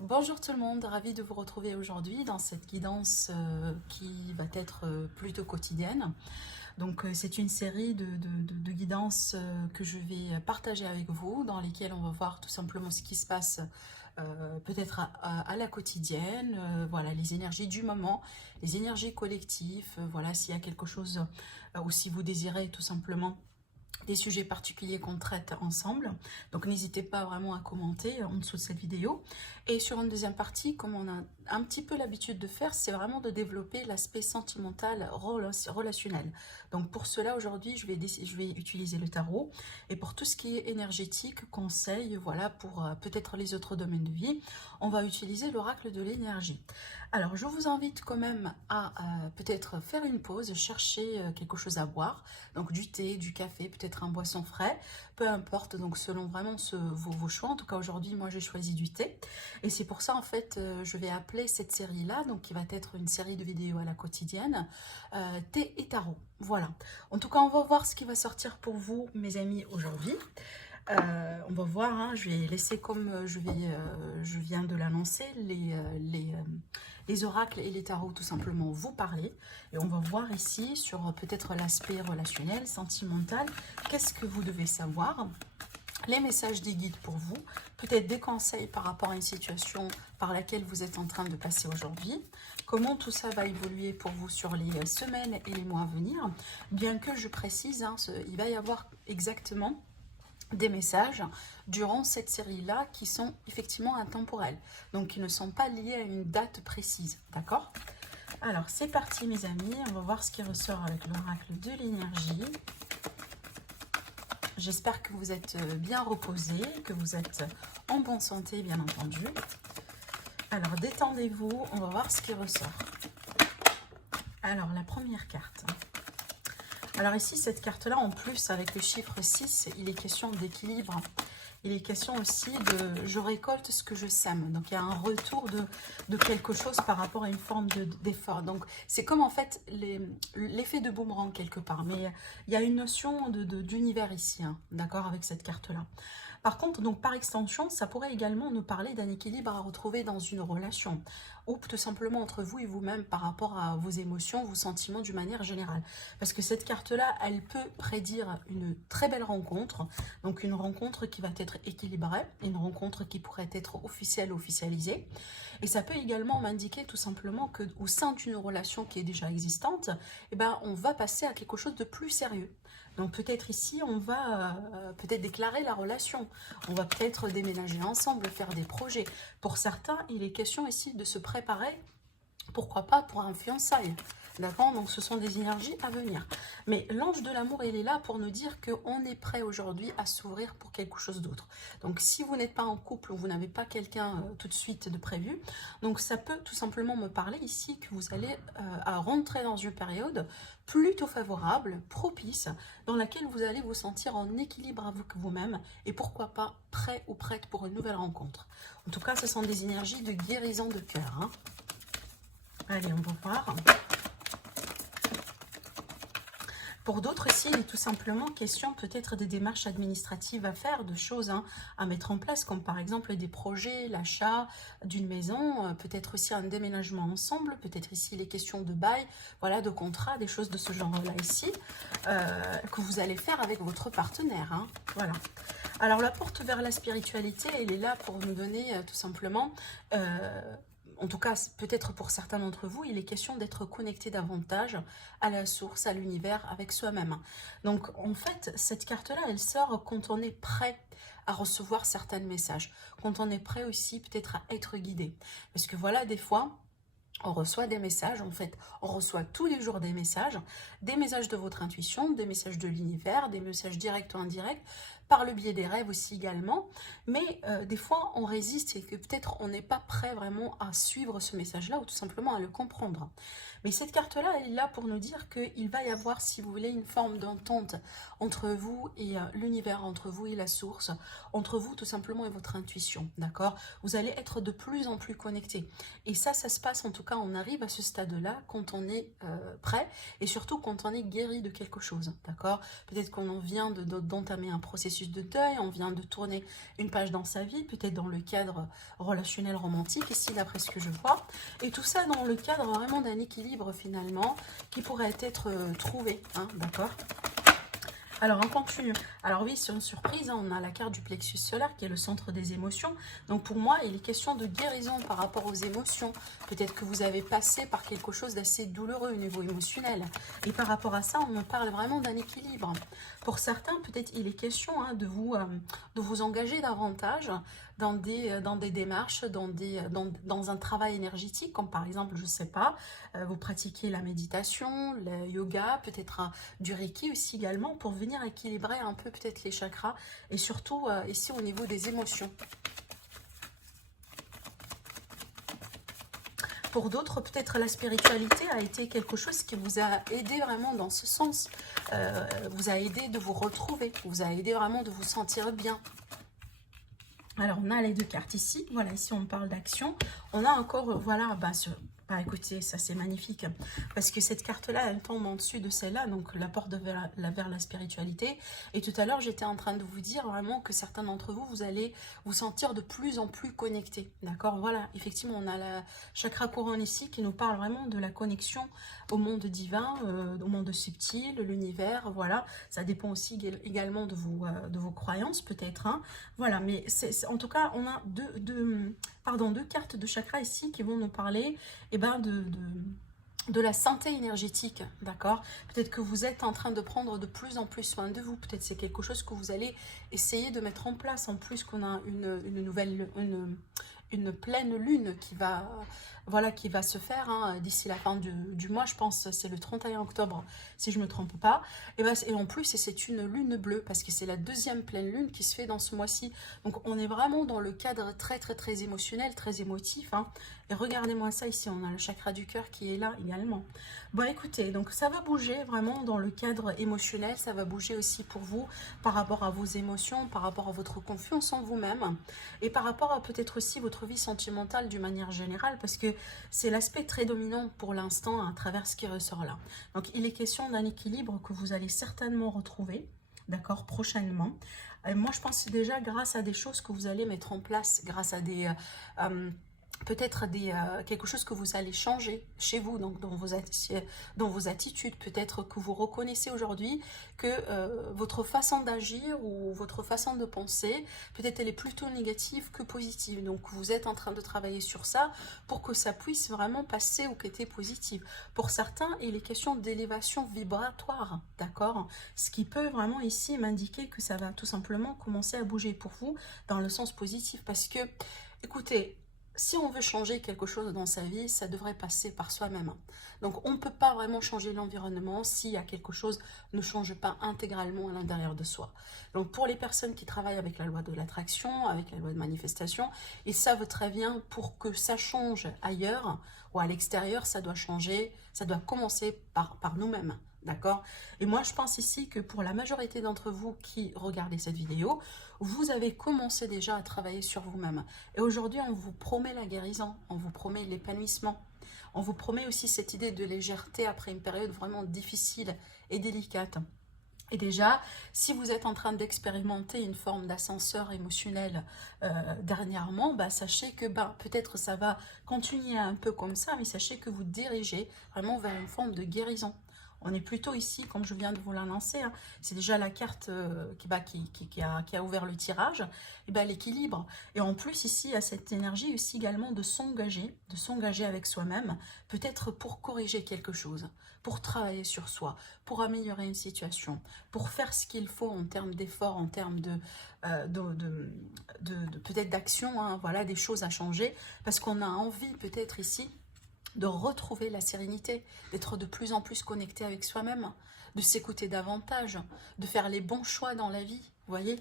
Bonjour tout le monde, ravie de vous retrouver aujourd'hui dans cette guidance qui va être plutôt quotidienne. Donc c'est une série de guidances que je vais partager avec vous, dans lesquelles on va voir tout simplement ce qui se passe peut-être à la quotidienne, voilà, les énergies du moment, les énergies collectives, voilà, s'il y a quelque chose ou si vous désirez tout simplement des sujets particuliers qu'on traite ensemble. Donc n'hésitez pas vraiment à commenter en dessous de cette vidéo. Et sur une deuxième partie, comme on a un petit peu l'habitude de faire, c'est vraiment de développer l'aspect sentimental relationnel. Donc pour cela, aujourd'hui, je vais utiliser le tarot. Et pour tout ce qui est énergétique, conseil, voilà, pour peut-être les autres domaines de vie, on va utiliser l'oracle de l'énergie. Alors, je vous invite quand même à peut-être faire une pause, chercher quelque chose à boire, donc du thé, du café, peut-être un boisson frais, peu importe, donc selon vraiment vos choix. En tout cas, aujourd'hui, moi, j'ai choisi du thé. Et c'est pour ça, en fait, je vais appeler cette série-là, donc qui va être une série de vidéos à la quotidienne, thé et tarot. Voilà. En tout cas, on va voir ce qui va sortir pour vous, mes amis, aujourd'hui. On va voir, hein, je vais laisser comme je viens de l'annoncer, les oracles et les tarots tout simplement vous parler. Et on va voir ici sur peut-être l'aspect relationnel, sentimental, qu'est-ce que vous devez savoir, les messages des guides pour vous, peut-être des conseils par rapport à une situation par laquelle vous êtes en train de passer aujourd'hui, comment tout ça va évoluer pour vous sur les semaines et les mois à venir, bien que je précise, hein, il va y avoir exactement des messages durant cette série-là qui sont effectivement intemporels, donc qui ne sont pas liés à une date précise, d'accord? Alors, c'est parti mes amis, on va voir ce qui ressort avec l'oracle de l'énergie. J'espère que vous êtes bien reposés, que vous êtes en bonne santé, bien entendu. Alors, détendez-vous, on va voir ce qui ressort. Alors, la première carte. Alors ici, cette carte-là, en plus, avec le chiffre 6, il est question d'équilibre. Il est question aussi de « je récolte ce que je sème ». Donc, il y a un retour de quelque chose par rapport à une forme d'effort. Donc, c'est comme en fait l'effet de boomerang quelque part. Mais il y a une notion d'univers ici, hein, d'accord, avec cette carte-là. Par contre, donc par extension, ça pourrait également nous parler d'un équilibre à retrouver dans une relation ou tout simplement entre vous et vous-même par rapport à vos émotions, vos sentiments d'une manière générale. Parce que cette carte-là, elle peut prédire une très belle rencontre, donc une rencontre qui va être équilibrée, une rencontre qui pourrait être officielle, officialisée. Et ça peut également m'indiquer tout simplement qu'au sein d'une relation qui est déjà existante, eh ben, on va passer à quelque chose de plus sérieux. Donc peut-être ici, on va peut-être déclarer la relation. On va peut-être déménager ensemble, faire des projets. Pour certains, il est question ici de se préparer, pourquoi pas pour un fiançailles. D'accord? Donc ce sont des énergies à venir. Mais l'ange de l'amour, il est là pour nous dire qu'on est prêt aujourd'hui à s'ouvrir pour quelque chose d'autre. Donc si vous n'êtes pas en couple ou vous n'avez pas quelqu'un tout de suite de prévu, donc ça peut tout simplement me parler ici que vous allez à rentrer dans une période plutôt favorable, propice, dans laquelle vous allez vous sentir en équilibre avec vous-même et pourquoi pas prêt ou prête pour une nouvelle rencontre. En tout cas, ce sont des énergies de guérison de cœur, hein. Allez, on va voir. Pour d'autres, ici, il est tout simplement question peut-être des démarches administratives à faire, de choses à mettre en place, comme par exemple des projets, l'achat d'une maison, peut-être aussi un déménagement ensemble, peut-être ici les questions de bail, voilà, de contrat, des choses de ce genre-là ici, que vous allez faire avec votre partenaire, hein, voilà. Alors, la porte vers la spiritualité, elle est là pour nous donner tout simplement... en tout cas, peut-être pour certains d'entre vous, il est question d'être connecté davantage à la source, à l'univers, avec soi-même. Donc, en fait, cette carte-là, elle sort quand on est prêt à recevoir certains messages, quand on est prêt aussi peut-être à être guidé. Parce que voilà, des fois, on reçoit des messages, en fait, on reçoit tous les jours des messages de votre intuition, des messages de l'univers, des messages directs ou indirects, par le biais des rêves aussi également, mais des fois on résiste et que peut-être on n'est pas prêt vraiment à suivre ce message-là ou tout simplement à le comprendre. Mais cette carte-là, elle est là pour nous dire qu'il va y avoir, si vous voulez, une forme d'entente entre vous et l'univers, entre vous et la source, entre vous tout simplement et votre intuition, d'accord? Vous allez être de plus en plus connectés. Et ça se passe, en tout cas, on arrive à ce stade-là quand on est prêt et surtout quand on est guéri de quelque chose, d'accord? Peut-être qu'on en vient d'entamer un processus processus de deuil, on vient de tourner une page dans sa vie, peut-être dans le cadre relationnel romantique, ici d'après ce que je vois. Et tout ça dans le cadre vraiment d'un équilibre finalement qui pourrait être trouvé, hein, d'accord? Alors, on continue. Alors oui, c'est une surprise, hein, on a la carte du plexus solaire qui est le centre des émotions. Donc pour moi, il est question de guérison par rapport aux émotions. Peut-être que vous avez passé par quelque chose d'assez douloureux au niveau émotionnel. Et par rapport à ça, on me parle vraiment d'un équilibre. Pour certains, peut-être il est question hein, de vous engager davantage dans des démarches, dans un travail énergétique, comme par exemple, je ne sais pas, vous pratiquez la méditation, le yoga, peut-être du Reiki aussi également, pour venir équilibrer un peu peut-être les chakras, et surtout ici au niveau des émotions. Pour d'autres, peut-être la spiritualité a été quelque chose qui vous a aidé vraiment dans ce sens, vous a aidé de vous retrouver, vous a aidé vraiment de vous sentir bien. Alors, on a les deux cartes ici. Voilà, ici, on parle d'action. On a encore, voilà, écoutez, ça, c'est magnifique. Parce que cette carte-là, elle tombe en dessus de celle-là. Donc, la porte vers la spiritualité. Et tout à l'heure, j'étais en train de vous dire vraiment que certains d'entre vous, vous allez vous sentir de plus en plus connectés. D'accord? Voilà, effectivement, on a la chakra couronne ici qui nous parle vraiment de la connexion au monde divin, au monde subtil, l'univers. Voilà, ça dépend aussi également de vos croyances, peut-être. Hein. Voilà, mais en tout cas, on a deux cartes de chakra ici qui vont nous parler de la santé énergétique, d'accord? Peut-être que vous êtes en train de prendre de plus en plus soin de vous. Peut-être c'est quelque chose que vous allez essayer de mettre en place. En plus qu'on a une pleine lune qui va, voilà, qui va se faire hein, d'ici la fin du mois, je pense c'est le 31 octobre, si je ne me trompe pas. Et en plus, c'est une lune bleue, parce que c'est la deuxième pleine lune qui se fait dans ce mois-ci. Donc, on est vraiment dans le cadre très, très, très émotionnel, très émotif. Hein. Et regardez-moi ça ici, on a le chakra du cœur qui est là également. Bon, écoutez, donc ça va bouger vraiment dans le cadre émotionnel, ça va bouger aussi pour vous par rapport à vos émotions, par rapport à votre confiance en vous-même et par rapport à peut-être aussi votre vie sentimentale d'une manière générale, parce que c'est l'aspect très dominant pour l'instant à travers ce qui ressort là. Donc, il est question d'un équilibre que vous allez certainement retrouver, d'accord, prochainement. Moi, je pense déjà grâce à des choses que vous allez mettre en place, grâce à des... peut-être quelque chose que vous allez changer chez vous, donc dans vos attitudes, peut-être que vous reconnaissez aujourd'hui que votre façon d'agir ou votre façon de penser, peut-être elle est plutôt négative que positive. Donc vous êtes en train de travailler sur ça pour que ça puisse vraiment passer au côté positif. Pour certains, il est question d'élévation vibratoire, d'accord? Ce qui peut vraiment ici m'indiquer que ça va tout simplement commencer à bouger pour vous dans le sens positif, parce que, écoutez, si on veut changer quelque chose dans sa vie, ça devrait passer par soi-même. Donc, on ne peut pas vraiment changer l'environnement s'il y a quelque chose ne change pas intégralement à l'intérieur de soi. Donc, pour les personnes qui travaillent avec la loi de l'attraction, avec la loi de manifestation, ils savent très bien pour que ça change ailleurs ou à l'extérieur, ça doit changer, ça doit commencer par nous-mêmes. D'accord? Et moi, je pense ici que pour la majorité d'entre vous qui regardez cette vidéo, vous avez commencé déjà à travailler sur vous-même. Et aujourd'hui, on vous promet la guérison, on vous promet l'épanouissement. On vous promet aussi cette idée de légèreté après une période vraiment difficile et délicate. Et déjà, si vous êtes en train d'expérimenter une forme d'ascenseur émotionnel dernièrement, sachez que peut-être ça va continuer un peu comme ça, mais sachez que vous dirigez vraiment vers une forme de guérison. On est plutôt ici, comme je viens de vous l'annoncer, hein, c'est déjà la carte qui a ouvert le tirage, et l'équilibre. Et en plus, ici, il y a cette énergie aussi également de s'engager avec soi-même, peut-être pour corriger quelque chose, pour travailler sur soi, pour améliorer une situation, pour faire ce qu'il faut en termes d'efforts, en termes peut-être d'action, hein, voilà, des choses à changer, parce qu'on a envie peut-être ici de retrouver la sérénité, d'être de plus en plus connecté avec soi-même, de s'écouter davantage, de faire les bons choix dans la vie, vous voyez,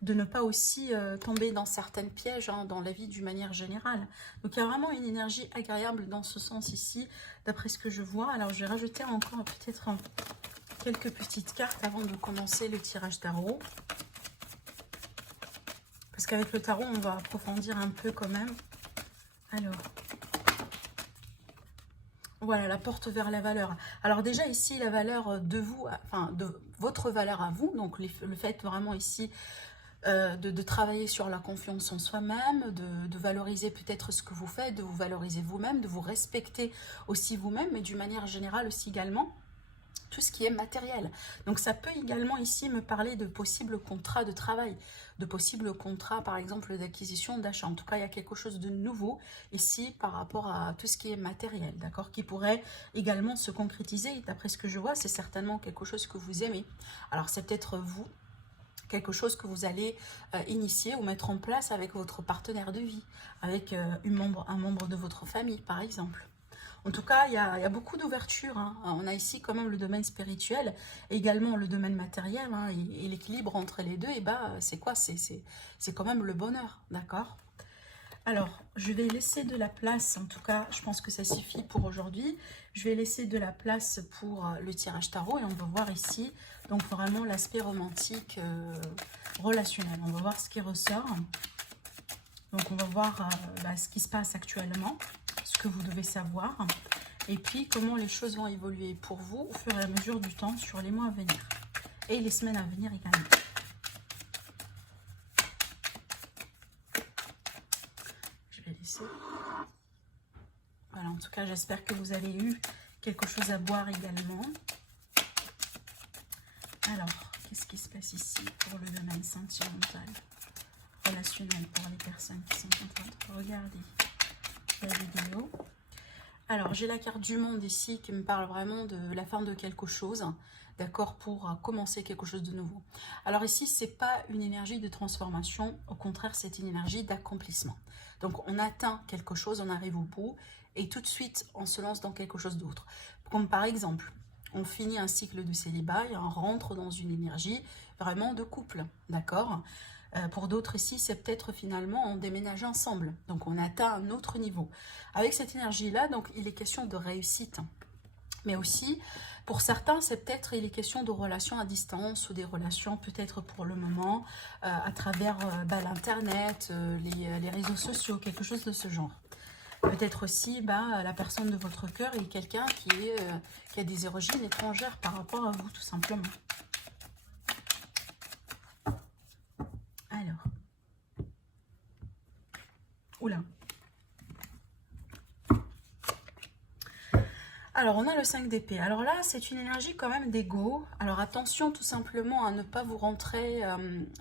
de ne pas aussi tomber dans certains pièges hein, dans la vie d'une manière générale. Donc il y a vraiment une énergie agréable dans ce sens ici, d'après ce que je vois. Alors je vais rajouter encore peut-être quelques petites cartes avant de commencer le tirage tarot. Parce qu'avec le tarot, on va approfondir un peu quand même. Alors... Voilà, la porte vers la valeur. Alors déjà ici, la valeur de vous, enfin de votre valeur à vous, donc le fait vraiment ici de travailler sur la confiance en soi-même, de valoriser peut-être ce que vous faites, de vous valoriser vous-même, de vous respecter aussi vous-même, mais d'une manière générale aussi également, tout ce qui est matériel. Donc ça peut également ici me parler de possibles contrats de travail, de possibles contrats par exemple d'acquisition, d'achat. En tout cas, il y a quelque chose de nouveau ici par rapport à tout ce qui est matériel, d'accord, qui pourrait également se concrétiser. D'après ce que je vois, c'est certainement quelque chose que vous aimez. Alors c'est peut-être vous, quelque chose que vous allez initier ou mettre en place avec votre partenaire de vie, avec un membre de votre famille par exemple. En tout cas, il y a beaucoup d'ouverture, hein. On a ici quand même le domaine spirituel, et également le domaine matériel, hein, et l'équilibre entre les deux, et bah, c'est quoi? C'est quand même le bonheur, d'accord? Alors, je vais laisser de la place, en tout cas, je pense que ça suffit pour aujourd'hui. Je vais laisser de la place pour le tirage tarot, et on va voir ici, donc vraiment l'aspect romantique, relationnel. On va voir ce qui ressort. Donc, on va voir ce qui se passe actuellement, ce que vous devez savoir, et puis comment les choses vont évoluer pour vous au fur et à mesure du temps sur les mois à venir et les semaines à venir également. Je vais laisser. Voilà, en tout cas, j'espère que vous avez eu quelque chose à boire également. Alors, qu'est-ce qui se passe ici pour le domaine sentimental, relationnel pour les personnes qui sont en train de regarder la vidéo? Alors, j'ai la carte du monde ici qui me parle vraiment de la fin de quelque chose, d'accord, pour commencer quelque chose de nouveau. Alors ici, ce n'est pas une énergie de transformation, au contraire, c'est une énergie d'accomplissement. Donc, on atteint quelque chose, on arrive au bout, et tout de suite, on se lance dans quelque chose d'autre. Comme par exemple, on finit un cycle de célibat et on rentre dans une énergie vraiment de couple, d'accord? Pour d'autres ici, c'est peut-être finalement on déménage ensemble. Donc, on atteint un autre niveau. Avec cette énergie-là, donc il est question de réussite. Mais aussi, pour certains, c'est peut-être il est question de relations à distance ou des relations peut-être pour le moment à travers l'Internet, les réseaux sociaux, quelque chose de ce genre. Peut-être aussi, la personne de votre cœur est quelqu'un qui a des origines étrangères par rapport à vous, tout simplement. Alors. Oula. Alors, on a le 5 d'épée. Alors là, c'est une énergie quand même d'ego. Alors, attention tout simplement à ne pas vous rentrer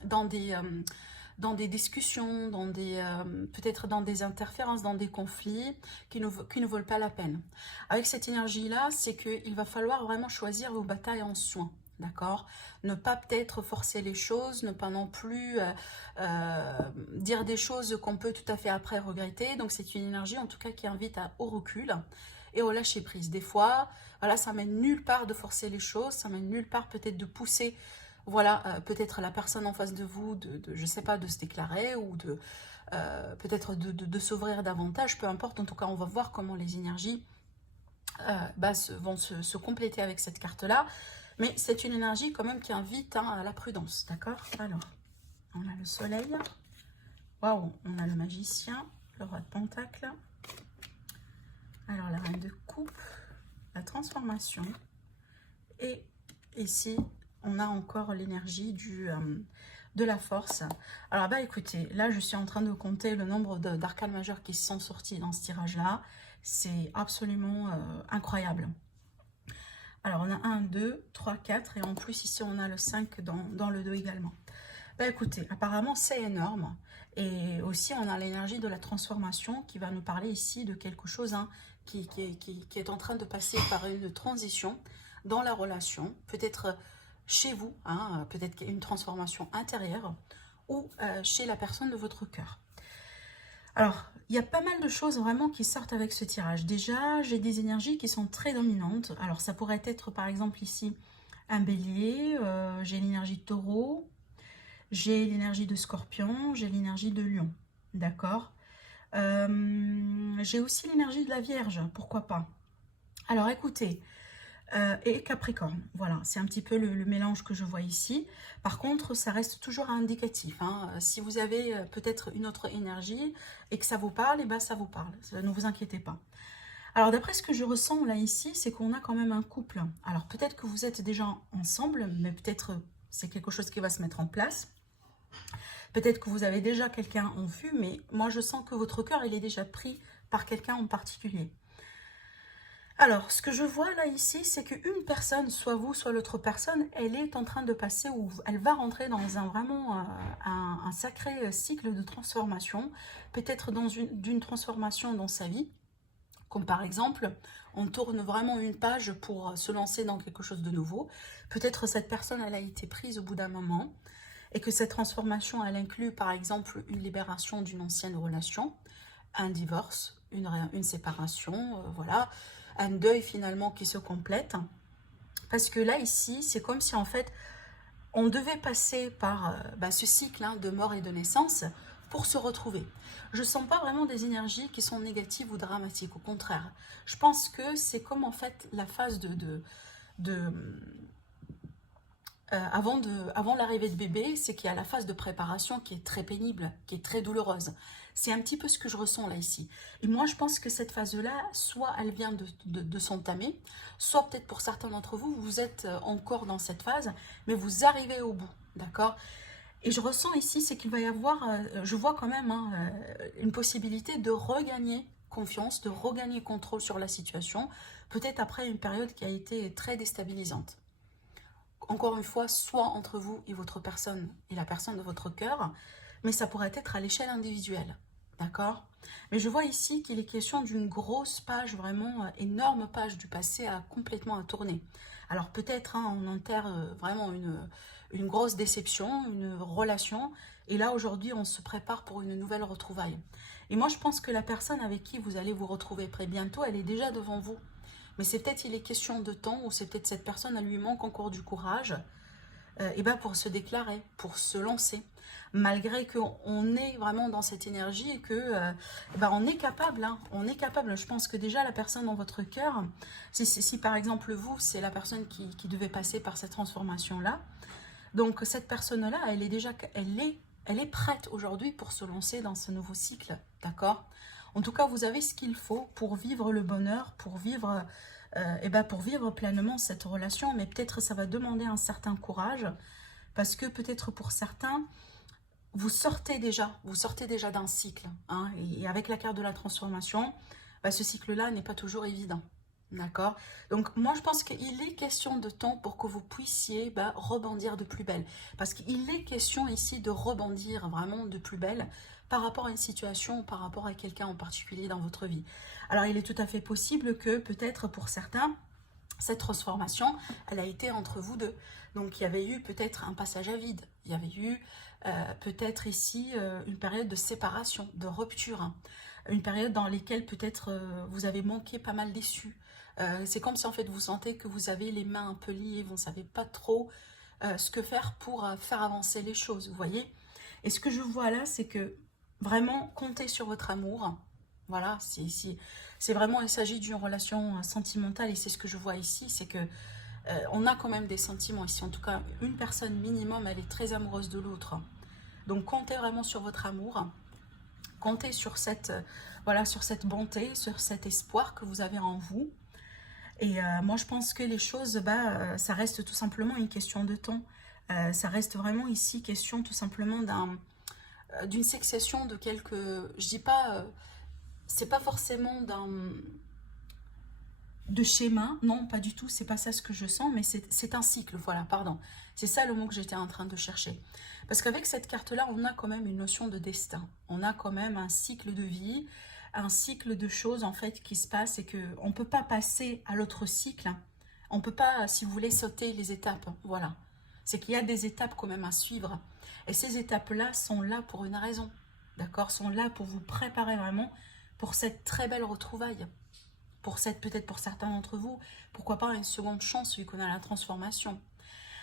dans des discussions, peut-être dans des interférences, dans des conflits qui ne valent pas la peine. Avec cette énergie-là, c'est qu'il va falloir vraiment choisir vos batailles en soin. D'accord? Ne pas peut-être forcer les choses, ne pas non plus dire des choses qu'on peut tout à fait après regretter. Donc, c'est une énergie en tout cas qui invite au recul et au lâcher prise. Des fois, voilà, ça mène nulle part de forcer les choses, ça mène nulle part peut-être de pousser, voilà, peut-être la personne en face de vous, je sais pas, de se déclarer ou peut-être de s'ouvrir davantage, peu importe. En tout cas, on va voir comment les énergies vont se compléter avec cette carte-là. Mais c'est une énergie quand même qui invite à la prudence, d'accord? Alors, on a le soleil. Waouh, on a le magicien, le roi de pentacle. Alors, la reine de coupe, la transformation. Et ici, on a encore l'énergie de la force. Alors, écoutez, là, je suis en train de compter le nombre d'arcanes majeurs qui sont sortis dans ce tirage-là. C'est absolument incroyable. Alors, on a 1, 2, 3, 4. Et en plus, ici, on a le 5 dans le dos également. Écoutez, apparemment, c'est énorme. Et aussi, on a l'énergie de la transformation qui va nous parler ici de quelque chose qui est en train de passer par une transition dans la relation. Peut-être chez vous, peut-être une transformation intérieure ou chez la personne de votre cœur. Alors, il y a pas mal de choses vraiment qui sortent avec ce tirage. Déjà, j'ai des énergies qui sont très dominantes. Alors, ça pourrait être par exemple ici un bélier, j'ai l'énergie de taureau, j'ai l'énergie de scorpion, j'ai l'énergie de lion, d'accord. J'ai aussi l'énergie de la vierge, pourquoi pas. Alors écoutez, et capricorne, voilà, c'est un petit peu le mélange que je vois ici. Par contre, ça reste toujours indicatif, Si vous avez peut-être une autre énergie et que ça vous parle, et ça vous parle, ne vous inquiétez pas. Alors d'après ce que je ressens là ici, c'est qu'on a quand même un couple. Alors peut-être que vous êtes déjà ensemble, mais peut-être c'est quelque chose qui va se mettre en place. Peut-être que vous avez déjà quelqu'un en vue, mais moi je sens que votre cœur il est déjà pris par quelqu'un en particulier. Alors, ce que je vois là ici, c'est qu'une personne, soit vous, soit l'autre personne, elle est en train de passer, ou elle va rentrer dans un sacré cycle de transformation, peut-être dans d'une transformation dans sa vie, comme par exemple, on tourne vraiment une page pour se lancer dans quelque chose de nouveau. Peut-être cette personne, elle a été prise au bout d'un moment, et que cette transformation, elle inclut par exemple une libération d'une ancienne relation, un divorce, une séparation, voilà, un deuil finalement qui se complète. Parce que là, ici, c'est comme si en fait, on devait passer par ce cycle de mort et de naissance pour se retrouver. Je ne sens pas vraiment des énergies qui sont négatives ou dramatiques, au contraire. Je pense que c'est comme en fait la phase de avant l'arrivée de bébé, c'est qu'il y a la phase de préparation qui est très pénible, qui est très douloureuse. C'est un petit peu ce que je ressens là ici. Et moi, je pense que cette phase-là, soit elle vient de s'entamer, soit peut-être pour certains d'entre vous, vous êtes encore dans cette phase, mais vous arrivez au bout, d'accord? Et je ressens ici, c'est qu'il va y avoir, je vois quand même une possibilité de regagner confiance, de regagner contrôle sur la situation, peut-être après une période qui a été très déstabilisante. Encore une fois, soit entre vous et votre personne et la personne de votre cœur, mais ça pourrait être à l'échelle individuelle, d'accord? Mais je vois ici qu'il est question d'une grosse page, vraiment énorme page du passé complètement à tourner. Alors peut-être on enterre vraiment une grosse déception, une relation, et là aujourd'hui on se prépare pour une nouvelle retrouvaille. Et moi je pense que la personne avec qui vous allez vous retrouver très bientôt, elle est déjà devant vous. Mais c'est peut-être il est question de temps, ou c'est peut-être cette personne, elle lui manque encore du courage pour se déclarer, pour se lancer. Malgré qu'on est vraiment dans cette énergie et que on est capable, on est capable. Je pense que déjà la personne dans votre cœur, si par exemple vous, c'est la personne qui devait passer par cette transformation-là, donc cette personne-là, elle est déjà, elle est prête aujourd'hui pour se lancer dans ce nouveau cycle, d'accord? En tout cas, vous avez ce qu'il faut pour vivre le bonheur, pour vivre pleinement cette relation, mais peut-être ça va demander un certain courage, parce que peut-être pour certains, vous sortez déjà d'un cycle, hein, et avec la carte de la transformation, ce cycle-là n'est pas toujours évident. D'accord? Donc moi je pense qu'il est question de temps pour que vous puissiez rebondir de plus belle. Parce qu'il est question ici de rebondir vraiment de plus belle par rapport à une situation, par rapport à quelqu'un en particulier dans votre vie. Alors il est tout à fait possible que peut-être pour certains, cette transformation, elle a été entre vous deux. Donc il y avait eu peut-être un passage à vide. Il y avait eu peut-être ici une période de séparation, de rupture. Hein. Une période dans laquelle peut-être vous avez manqué pas mal déçu. C'est comme si en fait vous sentez que vous avez les mains un peu liées, vous ne savez pas trop ce que faire pour faire avancer les choses, vous voyez. Et ce que je vois là, c'est que vraiment comptez sur votre amour. Voilà, c'est vraiment, il s'agit d'une relation sentimentale et c'est ce que je vois ici, c'est que on a quand même des sentiments ici. En tout cas, une personne minimum, elle est très amoureuse de l'autre. Donc comptez vraiment sur votre amour. Comptez sur sur cette bonté, sur cet espoir que vous avez en vous. Et moi, je pense que les choses, ça reste tout simplement une question de temps. Ça reste vraiment ici question tout simplement d'une succession de quelques... Je dis pas... c'est pas forcément de schéma, non, pas du tout, c'est pas ça ce que je sens, mais c'est un cycle, voilà, pardon. C'est ça le mot que j'étais en train de chercher. Parce qu'avec cette carte-là, on a quand même une notion de destin. On a quand même un cycle de vie, un cycle de choses en fait qui se passent et qu'on ne peut pas passer à l'autre cycle. On ne peut pas, si vous voulez, sauter les étapes. Voilà. C'est qu'il y a des étapes quand même à suivre. Et ces étapes-là sont là pour une raison. D'accord? Sont là pour vous préparer vraiment pour cette très belle retrouvaille. Peut-être pour certains d'entre vous, pourquoi pas une seconde chance vu qu'on a la transformation.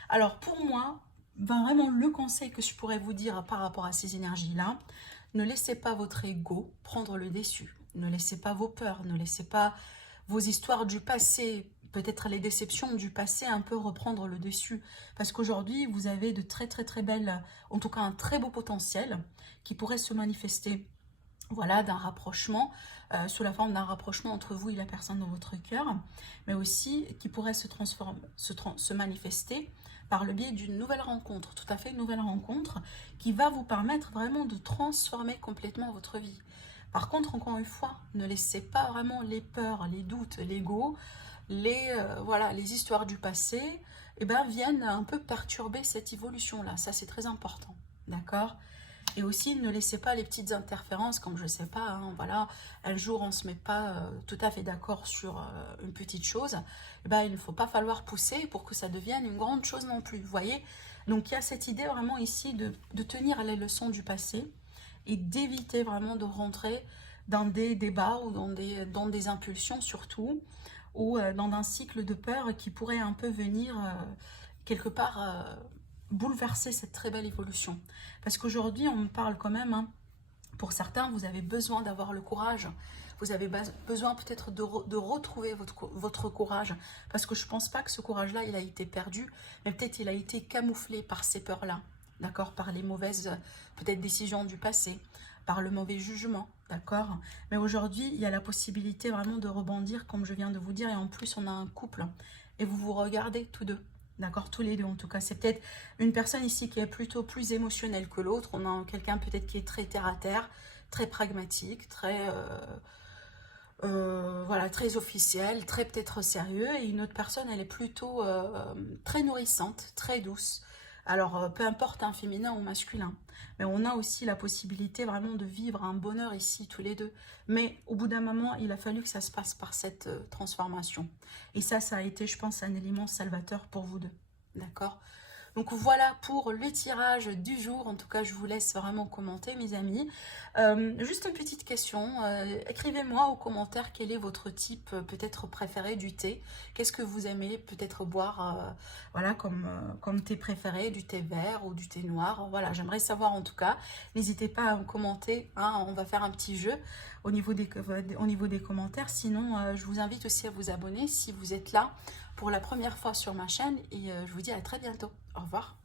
Alors pour moi, vraiment le conseil que je pourrais vous dire par rapport à ces énergies-là, ne laissez pas votre ego prendre le dessus. Ne laissez pas vos peurs, ne laissez pas vos histoires du passé, peut-être les déceptions du passé un peu reprendre le dessus. Parce qu'aujourd'hui, vous avez de très très très belles, en tout cas un très beau potentiel qui pourrait se manifester voilà, d'un rapprochement, sous la forme d'un rapprochement entre vous et la personne dans votre cœur, mais aussi qui pourrait se transformer, se manifester par le biais d'une nouvelle rencontre, tout à fait une nouvelle rencontre, qui va vous permettre vraiment de transformer complètement votre vie. Par contre, encore une fois, ne laissez pas vraiment les peurs, les doutes, l'ego, voilà, les histoires du passé, viennent un peu perturber cette évolution-là. Ça, c'est très important, d'accord? Et aussi, ne laissez pas les petites interférences, comme je sais pas, hein, voilà, un jour on ne se met pas tout à fait d'accord sur une petite chose, il ne faut pas falloir pousser pour que ça devienne une grande chose non plus, vous voyez. Donc il y a cette idée vraiment ici de tenir les leçons du passé et d'éviter vraiment de rentrer dans des débats ou dans des impulsions surtout, ou dans un cycle de peur qui pourrait un peu venir quelque part bouleverser cette très belle évolution. Parce qu'aujourd'hui, on me parle quand même, hein, pour certains, vous avez besoin d'avoir le courage. Vous avez besoin peut-être de retrouver votre courage. Parce que je ne pense pas que ce courage-là, il a été perdu, mais peut-être il a été camouflé par ces peurs-là. D'accord? Par les mauvaises, peut-être, décisions du passé, par le mauvais jugement. D'accord? Mais aujourd'hui, il y a la possibilité vraiment de rebondir, comme je viens de vous dire. Et en plus, on a un couple. Et vous vous regardez tous deux. D'accord, tous les deux en tout cas. C'est peut-être une personne ici qui est plutôt plus émotionnelle que l'autre. On a quelqu'un peut-être qui est très terre à terre, très pragmatique, très voilà, très officiel, très peut-être sérieux. Et une autre personne, elle est plutôt très nourrissante, très douce. Alors, peu importe, un féminin ou masculin. Mais on a aussi la possibilité vraiment de vivre un bonheur ici, tous les deux. Mais au bout d'un moment, il a fallu que ça se passe par cette transformation. Et ça a été, je pense, un élément salvateur pour vous deux. D'accord? Donc voilà pour le tirage du jour. En tout cas, je vous laisse vraiment commenter, mes amis. Juste une petite question. Écrivez-moi aux commentaires quel est votre type peut-être préféré du thé. Qu'est-ce que vous aimez peut-être boire voilà, comme thé préféré, du thé vert ou du thé noir. Voilà, j'aimerais savoir en tout cas. N'hésitez pas à me commenter. Hein, on va faire un petit jeu au niveau des commentaires. Sinon, je vous invite aussi à vous abonner si vous êtes là pour la première fois sur ma chaîne et je vous dis à très bientôt. Au revoir.